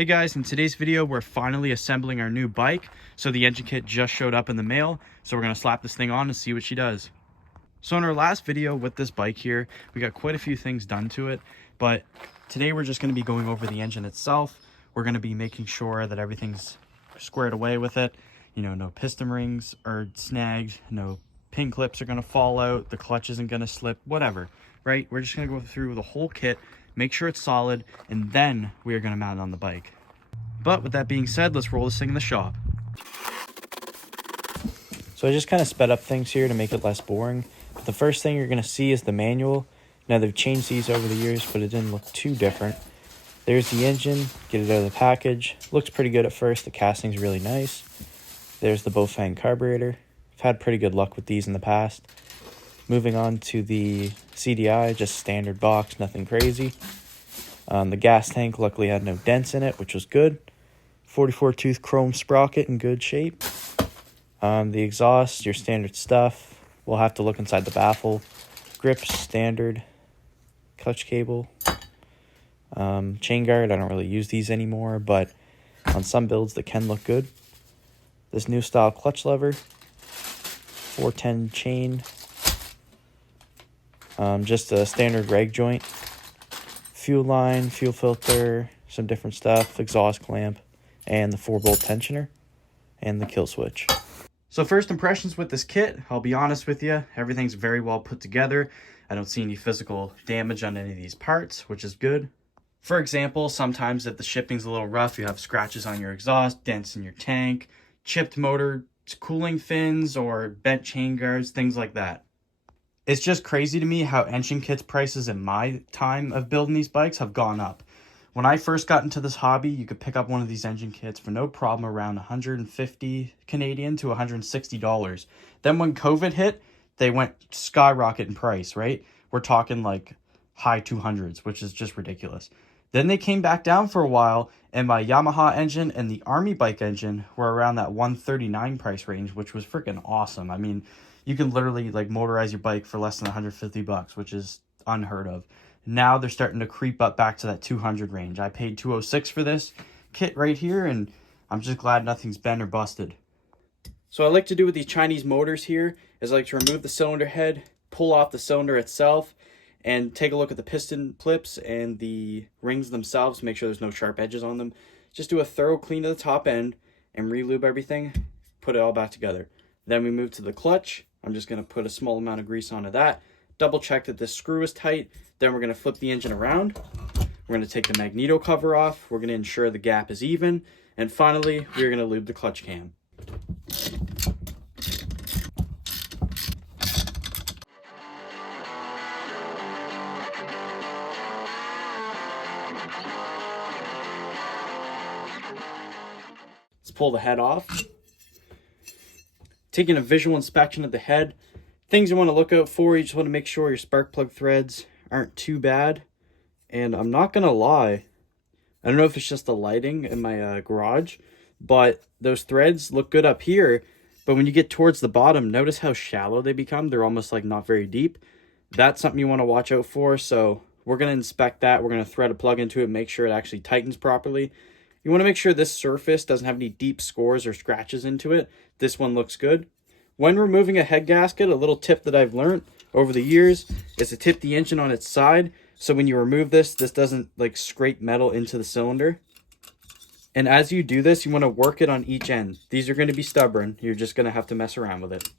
Hey guys, in today's video we're finally assembling our new bike. So the engine kit just showed up in the mail, so we're going to slap this thing on and see what she does. So in our last video with this bike here, we got quite a few things done to it, but today we're just going to be going over the engine itself. We're going to be making sure that everything's squared away with it. You know, no piston rings are snagged, no pin clips are going to fall out, the clutch isn't going to slip, whatever, right? We're just going to go through the whole kit, make sure it's solid, and then we are going to mount it on the bike. But with that being said, let's roll this thing in the shop. So I just kind of sped up things here to make it less boring. But the first thing you're going to see is the manual. Now they've changed these over the years, but it didn't look too different. There's the engine, get it out of the package. Looks pretty good at first, the casting's really nice. There's the Bofang carburetor. I've had pretty good luck with these in the past. Moving on to the CDI, just standard box, nothing crazy. The gas tank luckily had no dents in it, which was good. 44 tooth chrome sprocket in good shape. The exhaust, your standard stuff. We'll have to look inside the baffle. Grips, standard. Clutch cable. Chain guard, I don't really use these anymore, but on some builds they can look good. This new style clutch lever. 410 chain. Just a standard rag joint. Fuel line, fuel filter, some different stuff, exhaust clamp, and the 4-bolt tensioner, and the kill switch. So first impressions with this kit, I'll be honest with you, everything's very well put together. I don't see any physical damage on any of these parts, which is good. For example, sometimes if the shipping's a little rough, you have scratches on your exhaust, dents in your tank, chipped motor cooling fins, or bent chain guards, things like that. It's just crazy to me how engine kits prices in my time of building these bikes have gone up. When I first got into this hobby, you could pick up one of these engine kits for no problem around 150 Canadian to $160. Then when COVID hit, they went skyrocket in price, right? We're talking like high 200s, which is just ridiculous. Then they came back down for a while, and my Yamaha engine and the Army bike engine were around that 139 price range, which was freaking awesome. I mean, you can literally like motorize your bike for less than 150 bucks, which is unheard of. Now they're starting to creep up back to that 200 range. I paid 206 for this kit right here, and I'm just glad nothing's bent or busted. So what I like to do with these Chinese motors here is I like to remove the cylinder head, pull off the cylinder itself, and take a look at the piston clips and the rings themselves, make sure there's no sharp edges on them. Just do a thorough clean of the top end and re-lube everything, put it all back together. Then we move to the clutch. I'm just going to put a small amount of grease onto that, double check that this screw is tight. Then we're going to flip the engine around. We're going to take the Magneto cover off. We're going to ensure the gap is even. And finally, we're going to lube the clutch cam. Let's pull the head off. Taking a visual inspection of the head. Things you want to look out for, you just want to make sure your spark plug threads aren't too bad. And I'm not going to lie, I don't know if it's just the lighting in my garage, but those threads look good up here. But when you get towards the bottom, notice how shallow they become. They're almost like not very deep. That's something you want to watch out for. So we're going to inspect that. We're going to thread a plug into it, make sure it actually tightens properly. You want to make sure this surface doesn't have any deep scores or scratches into it. This one looks good. When removing a head gasket, a little tip that I've learned over the years is to tip the engine on its side. So when you remove this, this doesn't like scrape metal into the cylinder. And as you do this, you want to work it on each end. These are going to be stubborn. You're just going to have to mess around with it.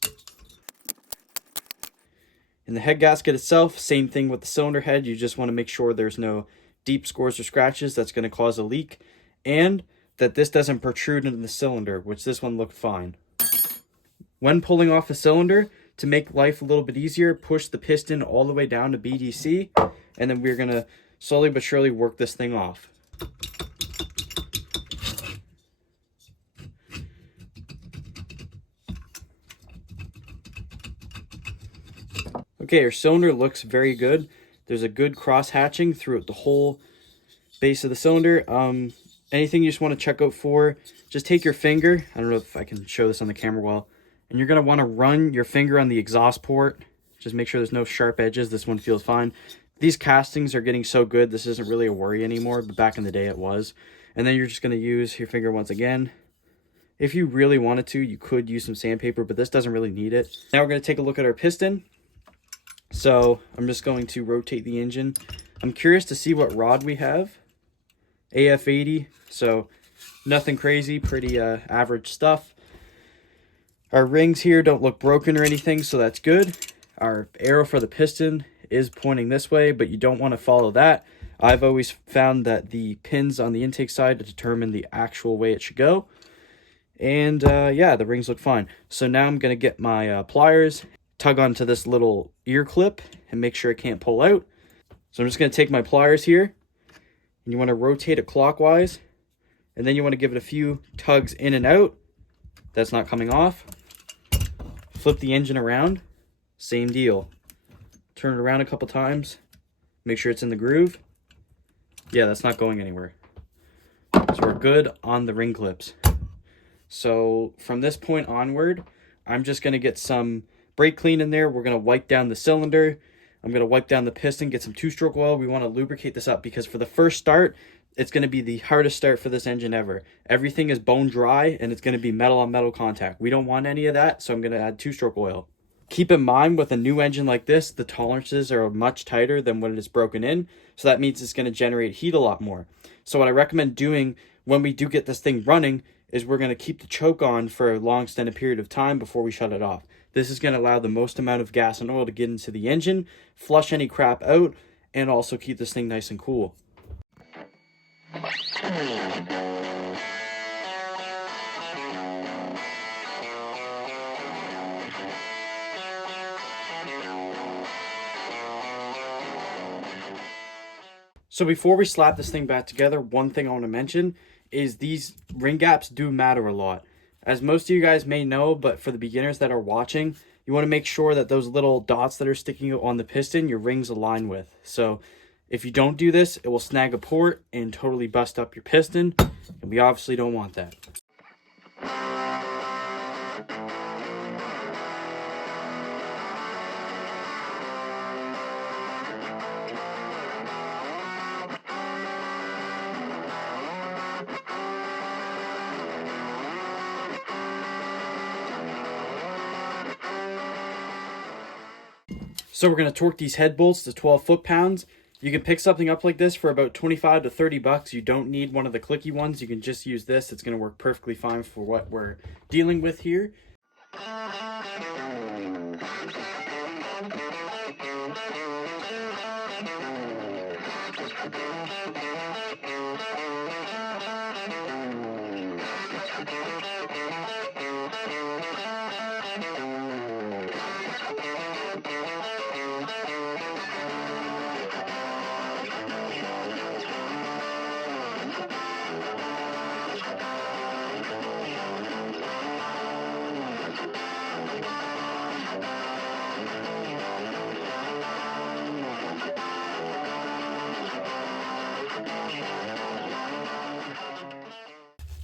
In the head gasket itself, same thing with the cylinder head. You just want to make sure there's no deep scores or scratches that's going to cause a leak. And that this doesn't protrude into the cylinder, which this one looked fine. When pulling off a cylinder, to make life a little bit easier, push the piston all the way down to BDC, and then we're going to slowly but surely work this thing off. Okay, our cylinder looks very good. There's a good cross hatching throughout the whole base of the cylinder. Anything you just want to check out for, just take your finger. I don't know if I can show this on the camera well. And you're going to want to run your finger on the exhaust port. Just make sure there's no sharp edges. This one feels fine. These castings are getting so good, this isn't really a worry anymore, but back in the day it was. And then you're just going to use your finger once again. If you really wanted to, you could use some sandpaper, but this doesn't really need it. Now we're going to take a look at our piston. So I'm just going to rotate the engine. I'm curious to see what rod we have. AF80, so nothing crazy, pretty average stuff. Our rings here don't look broken or anything, so that's good. Our arrow for the piston is pointing this way, but you don't want to follow that. I've always found that the pins on the intake side determine the actual way it should go. And yeah, the rings look fine. So now I'm going to get my pliers, tug onto this little ear clip, and make sure it can't pull out. So I'm just going to take my pliers here, and you want to rotate it clockwise, and then you want to give it a few tugs in and out. That's not coming off. Flip the engine around, same deal. Turn it around a couple times, make sure it's in the groove. Yeah, that's not going anywhere. So we're good on the ring clips. So from this point onward, I'm just going to get some brake clean in there. We're going to wipe down the cylinder. I'm going to wipe down the piston, get some two-stroke oil. We want to lubricate this up because for the first start, it's going to be the hardest start for this engine ever. Everything is bone dry and it's going to be metal on metal contact. We don't want any of that, so I'm going to add two-stroke oil. Keep in mind with a new engine like this, the tolerances are much tighter than when it is broken in. So that means it's going to generate heat a lot more. So what I recommend doing when we do get this thing running is we're going to keep the choke on for a long extended period of time before we shut it off. This is going to allow the most amount of gas and oil to get into the engine, flush any crap out, and also keep this thing nice and cool. So before we slap this thing back together, one thing I want to mention is these ring gaps do matter a lot. As most of you guys may know, but for the beginners that are watching, you want to make sure that those little dots that are sticking out on the piston, your rings align with. So if you don't do this, it will snag a port and totally bust up your piston, and we obviously don't want that. So we're going to torque these head bolts to 12 foot-pounds. You can pick something up like this for about 25 to 30 bucks. You don't need one of the clicky ones. You can just use this. It's going to work perfectly fine for what we're dealing with here.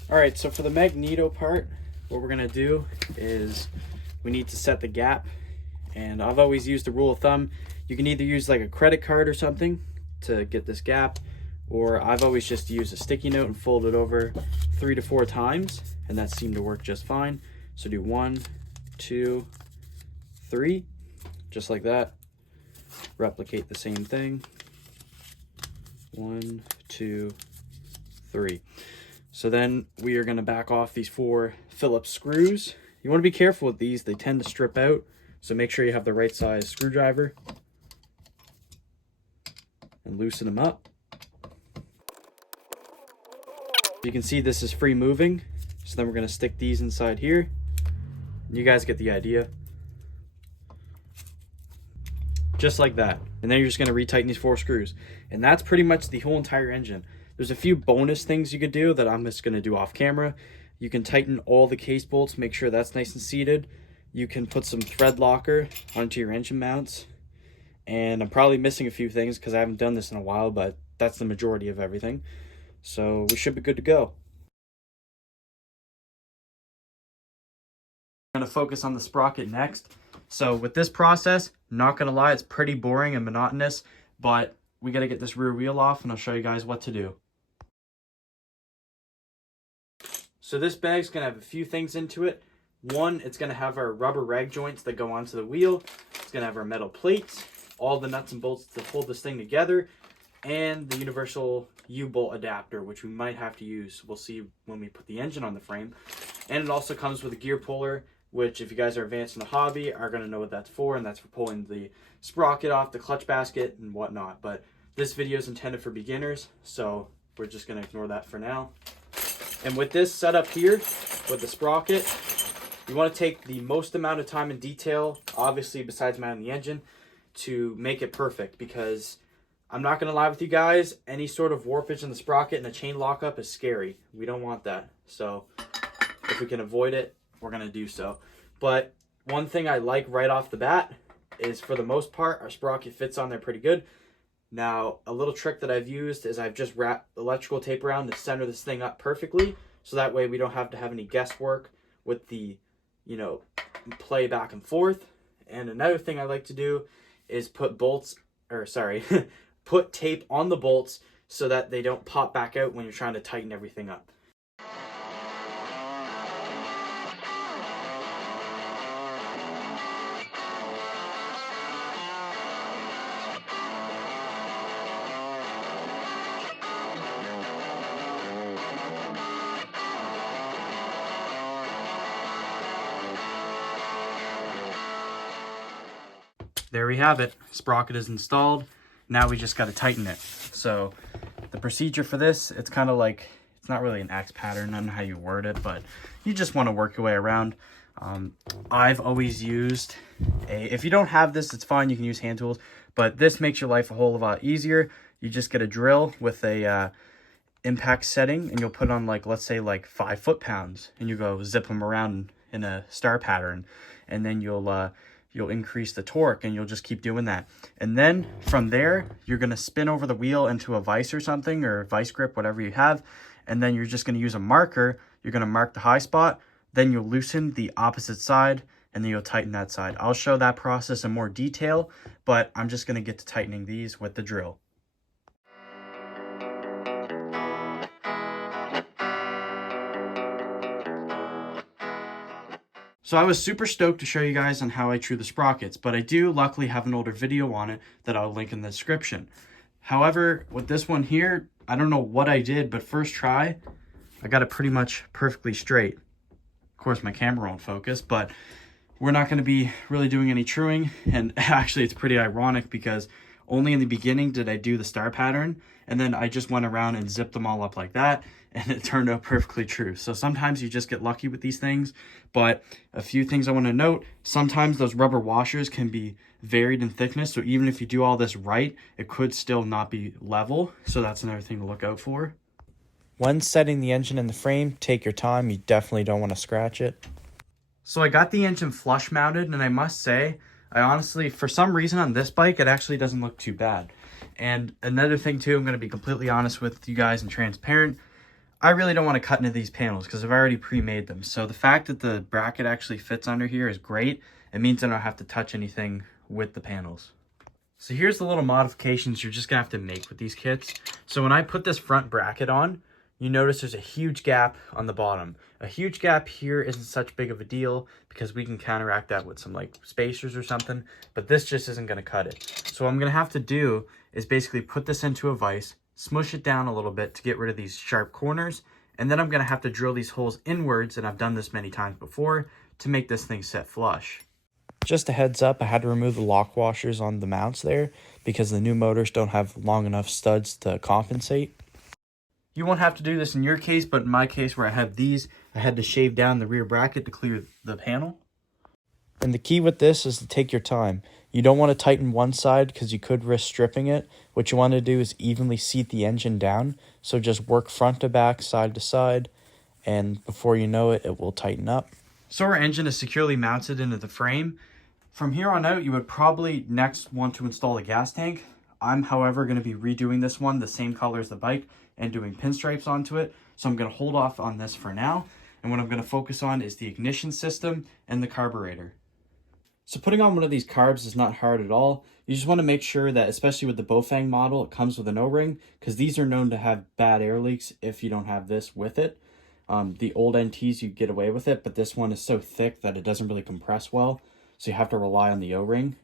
Alright, so for the Magneto part, what we're going to do is we need to set the gap. And I've always used the rule of thumb. You can either use like a credit card or something to get this gap, or I've always just used a sticky note and fold it over 3 to 4 times, and that seemed to work just fine. So do 1, 2, 3, just like that. Replicate the same thing. 1, 2, 3. So then we are going to back off these 4 Phillips screws. You want to be careful with these. They tend to strip out. So make sure you have the right size screwdriver. And loosen them up. You can see this is free moving. So then we're going to stick these inside here. You guys get the idea. Just like that. And then you're just going to retighten these 4 screws. And that's pretty much the whole entire engine. There's a few bonus things you could do that I'm just going to do off camera. You can tighten all the case bolts, make sure that's nice and seated. You can put some thread locker onto your engine mounts. And I'm probably missing a few things because I haven't done this in a while, but that's the majority of everything. So we should be good to go. I'm going to focus on the sprocket next. So with this process, not going to lie, it's pretty boring and monotonous, but we got to get this rear wheel off and I'll show you guys what to do. So this bag's going to have a few things into it. One, it's going to have our rubber rag joints that go onto the wheel. It's going to have our metal plates, all the nuts and bolts to hold this thing together, and the universal U-bolt adapter, which we might have to use. We'll see when we put the engine on the frame. And it also comes with a gear puller, which if you guys are advanced in the hobby are going to know what that's for, and that's for pulling the sprocket off the clutch basket and whatnot. But this video is intended for beginners, so we're just going to ignore that for now. And with this setup here, with the sprocket, you want to take the most amount of time and detail, obviously besides mounting the engine, to make it perfect, because I'm not going to lie with you guys, any sort of warpage in the sprocket and a chain lockup is scary. We don't want that. So if we can avoid it, we're going to do so. But one thing I like right off the bat is, for the most part, our sprocket fits on there pretty good. Now, a little trick that I've used is I've just wrapped electrical tape around to center this thing up perfectly, so that way we don't have to have any guesswork with the, you know, play back and forth. And another thing I like to do is put put tape on the bolts so that they don't pop back out when you're trying to tighten everything up. There we have it. Sprocket is installed. Now we just got to tighten it. So the procedure for this, it's kind of like, it's not really an X pattern, I don't know how you word it, but you just want to work your way around. I've always used if you don't have this, it's fine, you can use hand tools, but this makes your life a whole lot easier. You just get a drill with a impact setting, and you'll put on, like, let's say like 5 foot-pounds, and you go zip them around in a star pattern, and then you'll increase the torque, and you'll just keep doing that. And then from there, you're going to spin over the wheel into a vise or something, or vice grip, whatever you have. And then you're just going to use a marker. You're going to mark the high spot. Then you'll loosen the opposite side, and then you'll tighten that side. I'll show that process in more detail, but I'm just going to get to tightening these with the drill. So I was super stoked to show you guys on how I true the sprockets, but I do luckily have an older video on it that I'll link in the description. However, with this one here, I don't know what I did, but first try, I got it pretty much perfectly straight. Of course, my camera won't focus, but we're not going to be really doing any truing. And actually, it's pretty ironic because only in the beginning did I do the star pattern, and then I just went around and zipped them all up like that, and it turned out perfectly true. So sometimes you just get lucky with these things. But a few things I want to note: sometimes those rubber washers can be varied in thickness, so even if you do all this right, it could still not be level. So that's another thing to look out for. When setting the engine in the frame, take your time. You definitely don't want to scratch it. So I got the engine flush mounted, and I must say, I honestly, for some reason on this bike, it actually doesn't look too bad. And another thing too, I'm going to be completely honest with you guys and transparent, I really don't want to cut into these panels because I've already pre-made them. So the fact that the bracket actually fits under here is great. It means I don't have to touch anything with the panels. So here's the little modifications you're just going to have to make with these kits. So when I put this front bracket on, you notice there's a huge gap on the bottom. A huge gap here isn't such big of a deal because we can counteract that with some like spacers or something, but this just isn't going to cut it. So what I'm going to have to do is basically put this into a vise, smush it down a little bit to get rid of these sharp corners, and then I'm going to have to drill these holes inwards, and I've done this many times before, to make this thing set flush. Just a heads up, I had to remove the lock washers on the mounts there because the new motors don't have long enough studs to compensate. You won't have to do this in your case, but in my case where I have these, I had to shave down the rear bracket to clear the panel. And the key with this is to take your time. You don't want to tighten one side because you could risk stripping it. What you want to do is evenly seat the engine down. So just work front to back, side to side, and before you know it, it will tighten up. So our engine is securely mounted into the frame. From here on out, you would probably next want to install a gas tank. I'm, however, going to be redoing this one the same color as the bike and doing pinstripes onto it. So I'm going to hold off on this for now. And what I'm going to focus on is the ignition system and the carburetor. So putting on one of these carbs is not hard at all. You just want to make sure that, especially with the Bofang model, it comes with an O-ring, because these are known to have bad air leaks if you don't have this with it. The old NTs, you get away with it, but this one is so thick that it doesn't really compress well, so you have to rely on the O-ring.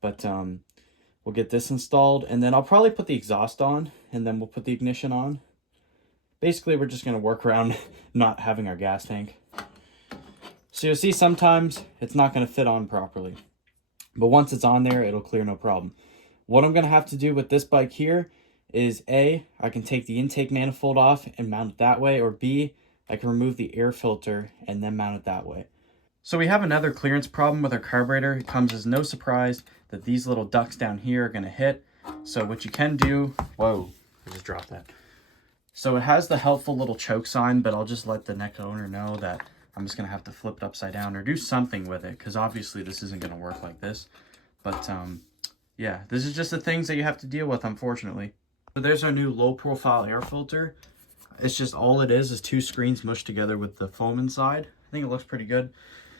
But we'll get this installed, and then I'll probably put the exhaust on, and then we'll put the ignition on. Basically, we're just going to work around not having our gas tank. So you'll see sometimes it's not going to fit on properly. But once it's on there, it'll clear no problem. What I'm going to have to do with this bike here is A, I can take the intake manifold off and mount it that way, or B, I can remove the air filter and then mount it that way. So we have another clearance problem with our carburetor. It comes as no surprise that these little ducts down here are going to hit. So what you can do, whoa, I just dropped that. So it has the helpful little choke sign, but I'll just let the neck owner know that I'm just going to have to flip it upside down or do something with it, because obviously this isn't going to work like this. But yeah, this is just the things that you have to deal with, unfortunately. So there's our new low profile air filter. It's just all it is two screens mushed together with the foam inside. I think it looks pretty good.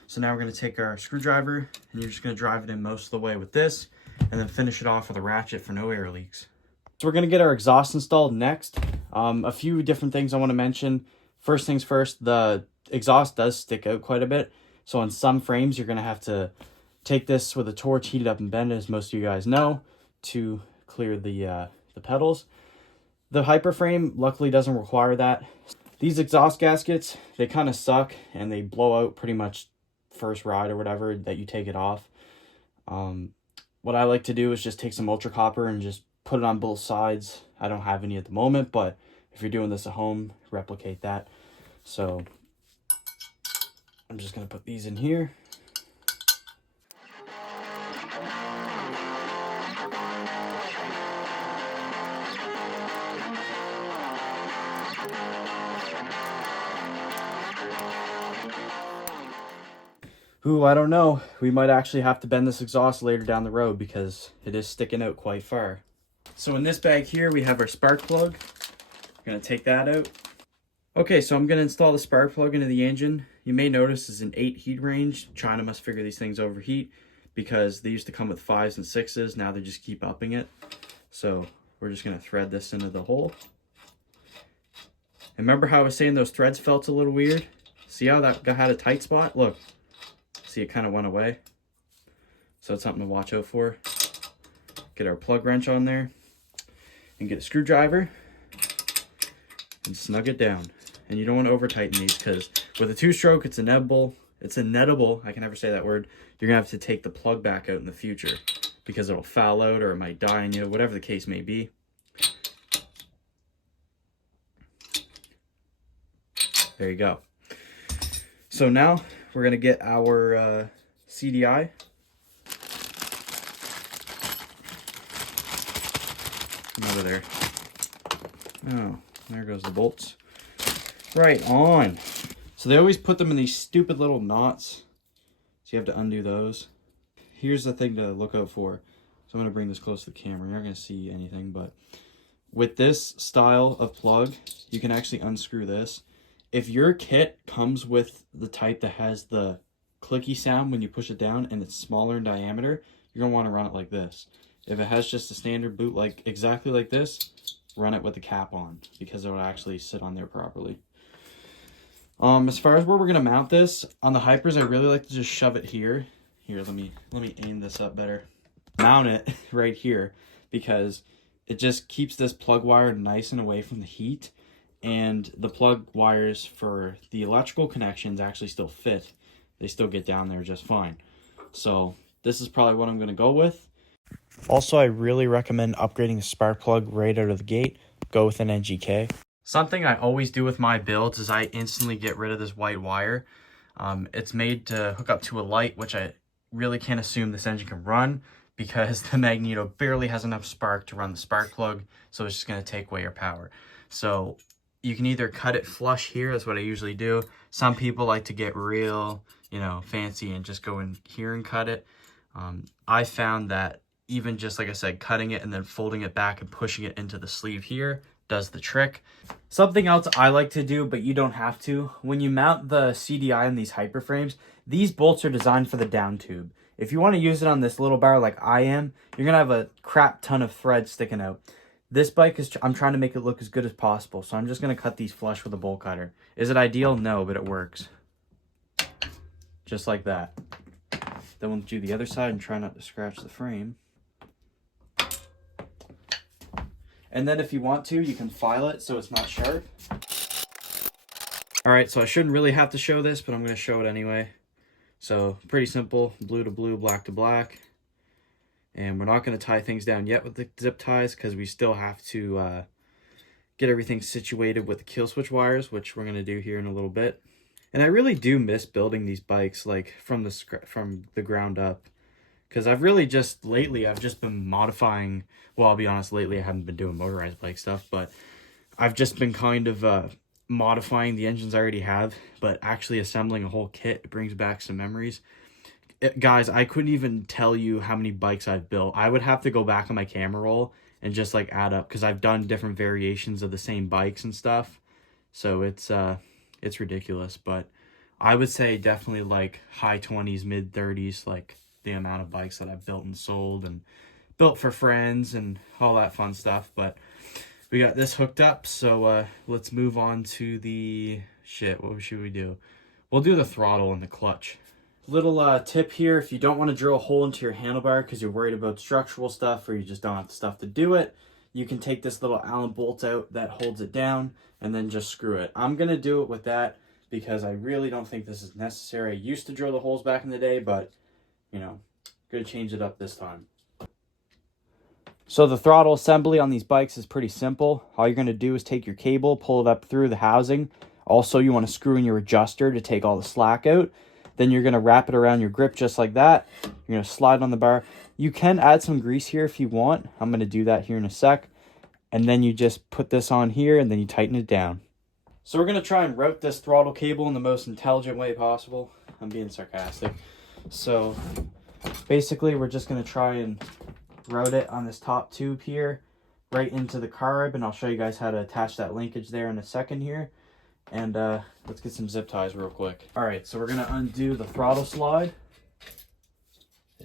So now we're going to take our screwdriver and you're just going to drive it in most of the way with this and then finish it off with a ratchet for no air leaks. So we're going to get our exhaust installed next. A few different things I want to mention. First things first, the exhaust does stick out quite a bit. So on some frames, you're going to have to take this with a torch, heat it up and bend it, as most of you guys know, to clear the pedals. The Hyperframe luckily doesn't require that. These exhaust gaskets, they kind of suck and they blow out pretty much first ride or whatever that you take it off. What I like to do is just take some ultra copper and just put it on both sides. I don't have any at the moment, but if you're doing this at home, replicate that. So I'm just going to put these in here. Ooh, I don't know. We might actually have to bend this exhaust later down the road because it is sticking out quite far. So in this bag here, we have our spark plug. We're going to take that out. Okay, so I'm going to install the spark plug into the engine. You may notice it's an 8 heat range. China must figure these things overheat because they used to come with 5s and 6s. Now they just keep upping it. So we're just going to thread this into the hole. And remember how I was saying those threads felt a little weird? See how that had a tight spot? Look. See, it kind of went away. So it's something to watch out for. Get our plug wrench on there and get a screwdriver and snug it down. And you don't want to over tighten these because with a 2-stroke, it's inevitable. I can never say that word. You're gonna have to take the plug back out in the future because it'll foul out or it might die on you, whatever the case may be. There you go. So now we're going to get our CDI. Over there. Oh, there goes the bolts. Right on. So they always put them in these stupid little knots. So you have to undo those. Here's the thing to look out for. So I'm going to bring this close to the camera. You're not going to see anything, but with this style of plug, you can actually unscrew this. If your kit comes with the type that has the clicky sound when you push it down and it's smaller in diameter, you're going to want to run it like this. If it has just a standard boot like exactly like this, run it with the cap on because it will actually sit on there properly. As far as where we're going to mount this, on the Hypers, I really like to just shove it here. Here, let me aim this up better. Mount it right here because it just keeps this plug wire nice and away from the heat. And the plug wires for the electrical connections actually still fit. They still get down there just fine. So this is probably what I'm going to go with. Also, I really recommend upgrading the spark plug right out of the gate. Go with an NGK. Something I always do with my builds is I instantly get rid of this white wire. It's made to hook up to a light, which I really can't assume this engine can run because the Magneto barely has enough spark to run the spark plug. So it's just going to take away your power. So you can either cut it flush here, that's what I usually do. Some people like to get real, fancy and just go in here and cut it. I found that even just, like I said, cutting it and then folding it back and pushing it into the sleeve here does the trick. Something else I like to do, but you don't have to, when you mount the CDI in these hyper frames, these bolts are designed for the down tube. If you want to use it on this little bar like I am, you're going to have a crap ton of thread sticking out. This bike is, I'm trying to make it look as good as possible, so I'm just going to cut these flush with a bolt cutter. Is it ideal? No, but it works. Just like that. Then we'll do the other side and try not to scratch the frame. And then if you want to, you can file it so it's not sharp. Alright, so I shouldn't really have to show this, but I'm going to show it anyway. So, pretty simple. Blue to blue, black to black. And we're not going to tie things down yet with the zip ties because we still have to get everything situated with the kill switch wires, which we're going to do here in a little bit. And I really do miss building these bikes like from the ground up, because I've really just lately I've just been modifying. Well, I'll be honest, lately I haven't been doing motorized bike stuff, but I've just been kind of modifying the engines I already have, but actually assembling a whole kit. It brings back some memories. Guys, I couldn't even tell you how many bikes I've built. I would have to go back on my camera roll and just like add up, because I've done different variations of the same bikes and stuff. So it's ridiculous, but I would say definitely like high 20s, mid 30s, like the amount of bikes that I've built and sold and built for friends and all that fun stuff. But we got this hooked up, so let's move on to the shit. What should we do? We'll do the throttle and the clutch. Little tip here: if you don't want to drill a hole into your handlebar because you're worried about structural stuff, or you just don't have the stuff to do it, you can take this little Allen bolt out that holds it down and then just screw it. I'm gonna do it with that because I really don't think this is necessary. I used to drill the holes back in the day, but you know, gonna change it up this time. So the throttle assembly on these bikes is pretty simple. All you're gonna do is take your cable, pull it up through the housing. Also, you want to screw in your adjuster to take all the slack out. Then you're going to wrap it around your grip just like that. You're going to slide on the bar. You can add some grease here if you want. I'm going to do that here in a sec. And then you just put this on here and then you tighten it down. So we're going to try and route this throttle cable in the most intelligent way possible. I'm being sarcastic. So basically we're just going to try and route it on this top tube here right into the carb. And I'll show you guys how to attach that linkage there in a second here. And let's get some zip ties real quick. All right, so we're gonna undo the throttle slide.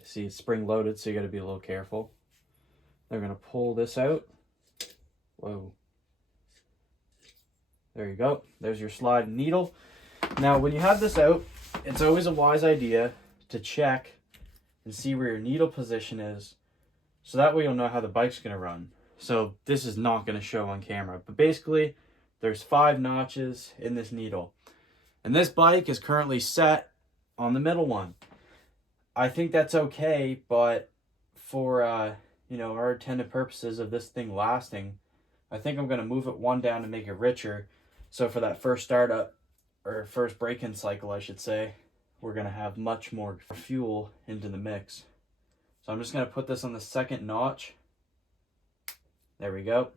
See, it's spring loaded, so you gotta be a little careful. They're gonna pull this out. Whoa. There you go. There's your slide and needle. Now, when you have this out, it's always a wise idea to check and see where your needle position is, so that way you'll know how the bike's gonna run. So this is not gonna show on camera, but basically, there's 5 notches in this needle. And this bike is currently set on the middle one. I think that's okay, but for you know, our intended purposes of this thing lasting, I think I'm gonna move it one down to make it richer. So for that first startup, or first break-in cycle, I should say, we're gonna have much more fuel into the mix. So I'm just gonna put this on the second notch. There we go.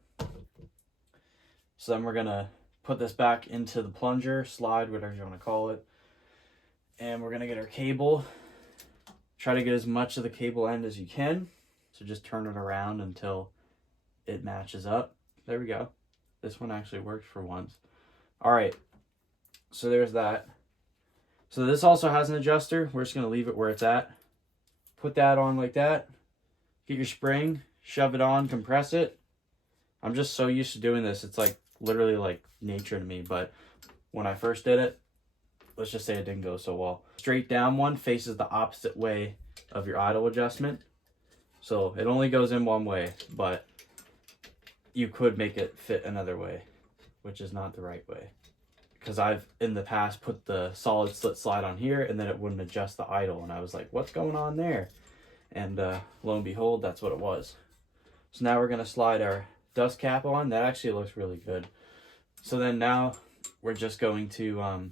So then we're going to put this back into the plunger, slide, whatever you want to call it. And we're going to get our cable. Try to get as much of the cable end as you can. So just turn it around until it matches up. There we go. This one actually worked for once. All right. So there's that. So this also has an adjuster. We're just going to leave it where it's at. Put that on like that. Get your spring. Shove it on. Compress it. I'm just so used to doing this. It's like literally like nature to me, but when I first did it, let's just say it didn't go so well. Straight down one faces the opposite way of your idle adjustment, so it only goes in one way, but you could make it fit another way, which is not the right way, because I've in the past put the solid slit slide on here and then it wouldn't adjust the idle, and I was like, what's going on there? And lo and behold, that's what it was. So now we're going to slide our dust cap on. That actually looks really good. So then now we're just going to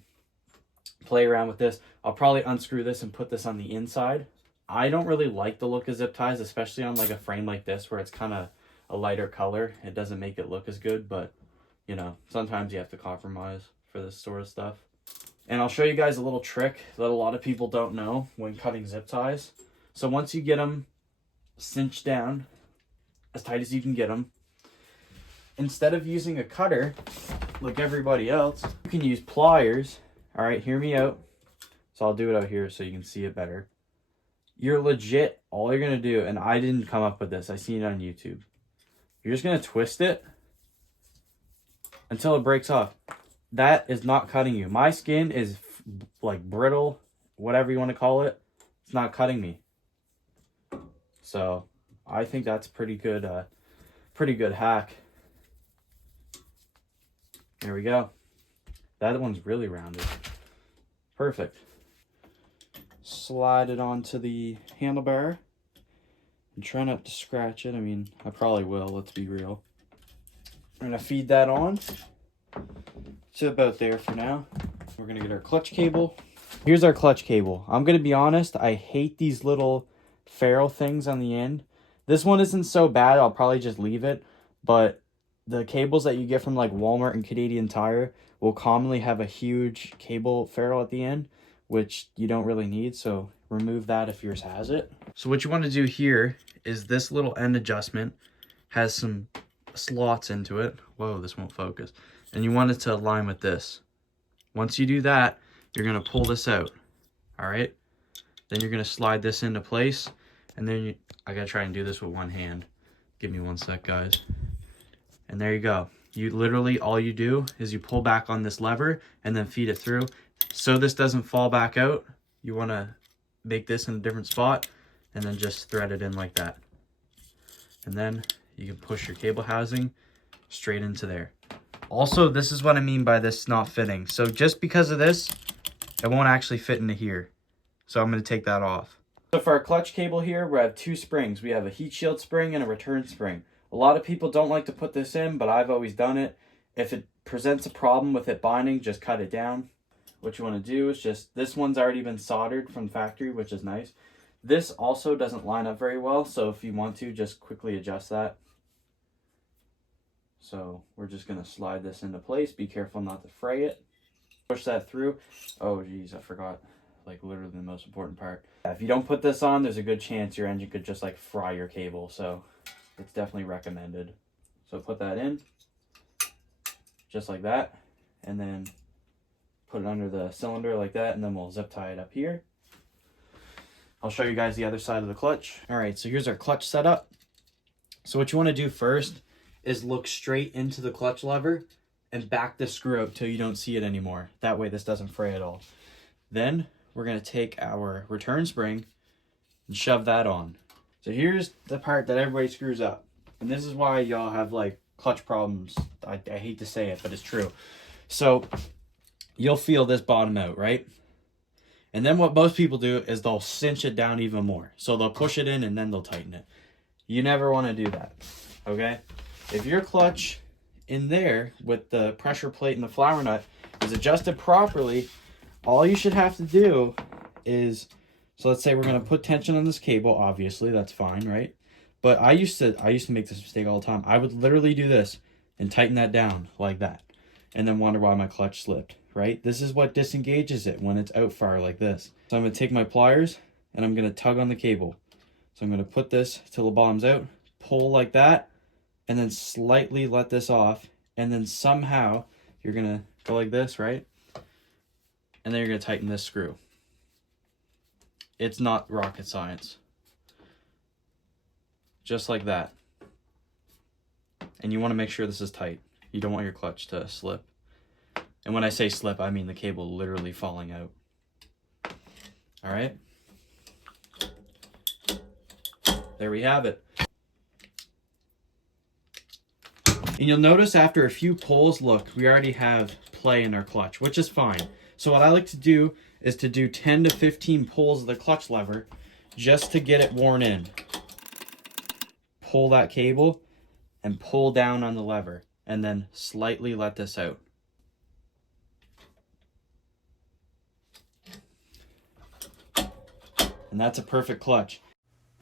play around with this. I'll probably unscrew this and put this on the inside. I don't really like the look of zip ties, especially on like a frame like this where it's kind of a lighter color. It doesn't make it look as good, but you know, sometimes you have to compromise for this sort of stuff. And I'll show you guys a little trick that a lot of people don't know when cutting zip ties. So once you get them cinched down as tight as you can get them, instead of using a cutter like everybody else, you can use pliers. All right, hear me out. So I'll do it out here so you can see it better. You're legit, all you're going to do, and I didn't come up with this, I seen it on YouTube. You're just going to twist it until it breaks off. That is not cutting you. My skin is like brittle, whatever you want to call it. It's not cutting me. So I think that's pretty good hack. There we go. That one's really rounded. Perfect. Slide it onto the handlebar. And try not to scratch it. I mean, I probably will, let's be real. I'm gonna feed that on. It's about there for now. We're gonna get our clutch cable. Here's our clutch cable. I'm gonna be honest, I hate these little ferrule things on the end. This one isn't so bad, I'll probably just leave it. But the cables that you get from like Walmart and Canadian Tire will commonly have a huge cable ferrule at the end, which you don't really need, so remove that if yours has it. So what you want to do here is this little end adjustment has some slots into it. Whoa, this won't focus. And you want it to align with this. Once you do that, you're going to pull this out. All right? Then you're going to slide this into place. And then I got to try and do this with one hand. Give me one sec, guys. And there you go. You literally, all you do is you pull back on this lever and then feed it through. So this doesn't fall back out, you want to make this in a different spot and then just thread it in like that. And then you can push your cable housing straight into there. Also, this is what I mean by this not fitting. So just because of this, it won't actually fit into here. So I'm going to take that off. So for our clutch cable here, we have two springs. We have a heat shield spring and a return spring. A lot of people don't like to put this in, but I've always done it. If it presents a problem with it binding, just cut it down. What you want to do is just, this one's already been soldered from factory, which is nice. This also doesn't line up very well, so if you want to, just quickly adjust that. So we're just going to slide this into place. Be careful not to fray it. Push that through. Oh, geez, I forgot. Like, literally the most important part. If you don't put this on, there's a good chance your engine could just, like, fry your cable. So it's definitely recommended. So put that in. Just like that. And then put it under the cylinder like that, and then we'll zip tie it up here. I'll show you guys the other side of the clutch. All right, so here's our clutch setup. So what you want to do first is look straight into the clutch lever and back the screw up till you don't see it anymore. That way this doesn't fray at all. Then we're going to take our return spring and shove that on. So here's the part that everybody screws up. And this is why y'all have like clutch problems. I hate to say it, but it's true. So you'll feel this bottom out, right? And then what most people do is they'll cinch it down even more. So they'll push it in and then they'll tighten it. You never want to do that, okay? If your clutch in there with the pressure plate and the flower nut is adjusted properly, all you should have to do is, so let's say we're going to put tension on this cable, obviously, that's fine, right? But I used to make this mistake all the time. I would literally do this and tighten that down like that and then wonder why my clutch slipped, right? This is what disengages it when it's out far like this. So I'm going to take my pliers and I'm going to tug on the cable. So I'm going to put this till the bottom's out, pull like that, and then slightly let this off. And then somehow you're going to go like this, right? And then you're going to tighten this screw. It's not rocket science. Just like that. And you want to make sure this is tight. You don't want your clutch to slip. And when I say slip, I mean the cable literally falling out. All right. There we have it. And you'll notice after a few pulls, look, we already have play in our clutch, which is fine. So what I like to do is to do 10 to 15 pulls of the clutch lever just to get it worn in. Pull that cable and pull down on the lever and then slightly let this out. And that's a perfect clutch.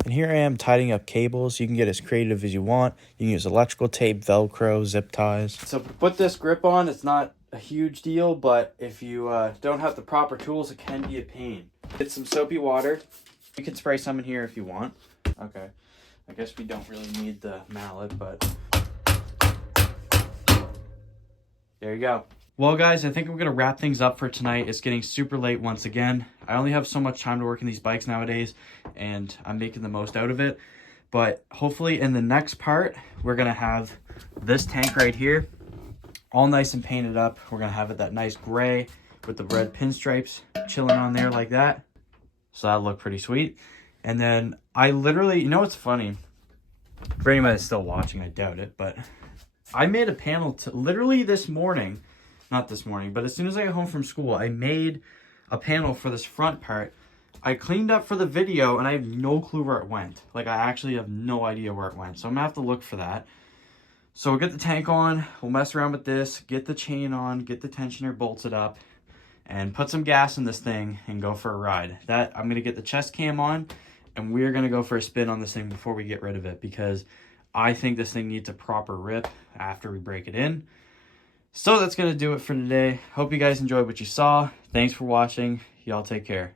And here I am tightening up cables. You can get as creative as you want. You can use electrical tape, Velcro, zip ties. So to put this grip on, it's not a huge deal, but if you don't have the proper tools, it can be a pain. Get some soapy water. You can spray some in here if you want. Okay, I guess we don't really need the mallet, but there you go. Well, guys, I think I'm going to wrap things up for tonight. It's getting super late once again. I only have so much time to work in these bikes nowadays, and I'm making the most out of it. But hopefully in the next part, we're going to have this tank right here all nice and painted up. We're going to have it that nice gray with the red pinstripes chilling on there like that. So that'll look pretty sweet. And then I literally, you know what's funny? For anybody that's still watching, I doubt it, but I made a panel literally this morning. Not this morning, but as soon as I got home from school, I made a panel for this front part. I cleaned up for the video, and I have no clue where it went. Like, I actually have no idea where it went. So I'm going to have to look for that. So we'll get the tank on. We'll mess around with this. Get the chain on. Get the tensioner bolted up. And put some gas in this thing and go for a ride. I'm going to get the chest cam on. And we're going to go for a spin on this thing before we get rid of it. Because I think this thing needs a proper rip after we break it in. So that's going to do it for today. Hope you guys enjoyed what you saw. Thanks for watching. Y'all take care.